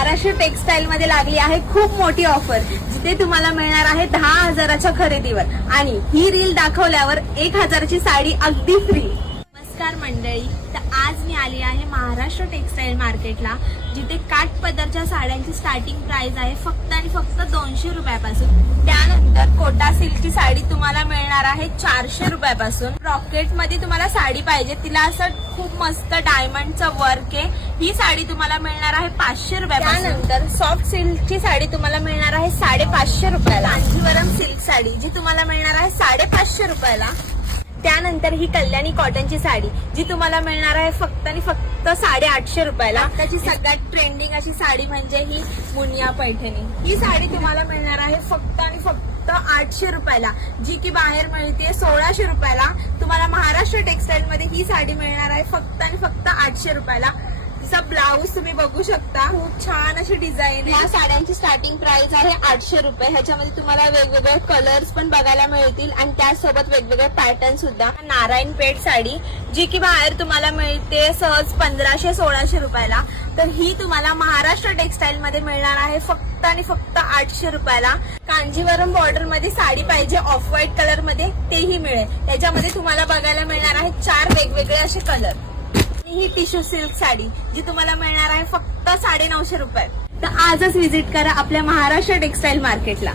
Maharashtra textile मध्ये लागली आहे खूप मोठी ऑफर, जिथे तुम्हाला मिळणार आहे 10,000च्या खरेदीवर आणि ही रील दाखवल्यावर 1,000ची साडी अगदी फ्री। नमस्कार मंडळी, तर आज मी आली आहे महाराष्ट्र टेक्सटाईल मार्केटला, जिथे काठपदरच्या साड्यांची स्टार्टिंग प्राइस आहे फक्त आणि फक्त 200 रुपयापासून। त्यानंतर कोटा सिल्कची साडी तुम्हाला मिळणार आहे 400 रुपयापासून। रॉकेट मध्ये तुम्हाला साडी पाहिजे, तिला असं खूप मस्त डायमंडचं वर्क आहे, ही साडी तुम्हाला मिळणार आहे 500 रुपयापासून। त्यानंतर सॉफ्ट सिल्कची साडी तुम्हाला मिळणार आहे 550 रुपयाला। कांजीवरम सिल्क साडी जी तुम्हाला मिळणार आहे 550 रुपयाला। त्यानंतर ही कल्याणी कॉटनची साडी जी तुम्हाला मिळणार आहे फक्त आणि फक्त 850 रुपयाला। त्याची सगळ्यात ट्रेंडिंग अशी साडी म्हणजे ही मुनिया पैठणी, ही साडी तुम्हाला मिळणार आहे फक्त आणि फक्त 800 रुपयाला, जी की बाहेर मिळते 1600 रुपयाला। तुम्हाला महाराष्ट्र टेक्सटाईल मध्ये ही साडी मिळणार आहे फक्त आणि फक्त 800 रुपयाला। तिचा ब्लाऊज तुम्ही बघू शकता, खूप छान अशी डिझाईन आहे। या साड्यांची स्टार्टिंग प्राइस आहे 800 रुपये। ह्याच्यामध्ये तुम्हाला वेगवेगळे कलर्स पण बघायला मिळतील आणि त्यासोबत वेगवेगळे पॅटर्न सुद्धा। नारायणपेठ साडी जी की बाहेर तुम्हाला मिळते सहज 1500-1600 रुपयाला, तर ही तुम्हाला महाराष्ट्र टेक्सटाईल मध्ये मिळणार आहे फक्त आणि फक्त 800 रुपयाला। कांजीवरम बॉर्डर मध्ये साडी पाहिजे ऑफ व्हाईट कलर मध्ये, तेही मिळेल। त्याच्यामध्ये तुम्हाला बघायला मिळणार आहे 4 वेगवेगळे असे कलर। ही टिश्यू सिल्क साडी जी तुम्हाला मिळणार आहे फक्त 950 रुपये। तर आजच व्हिजिट करा आपल्या महाराष्ट्र टेक्सटाईल मार्केटला।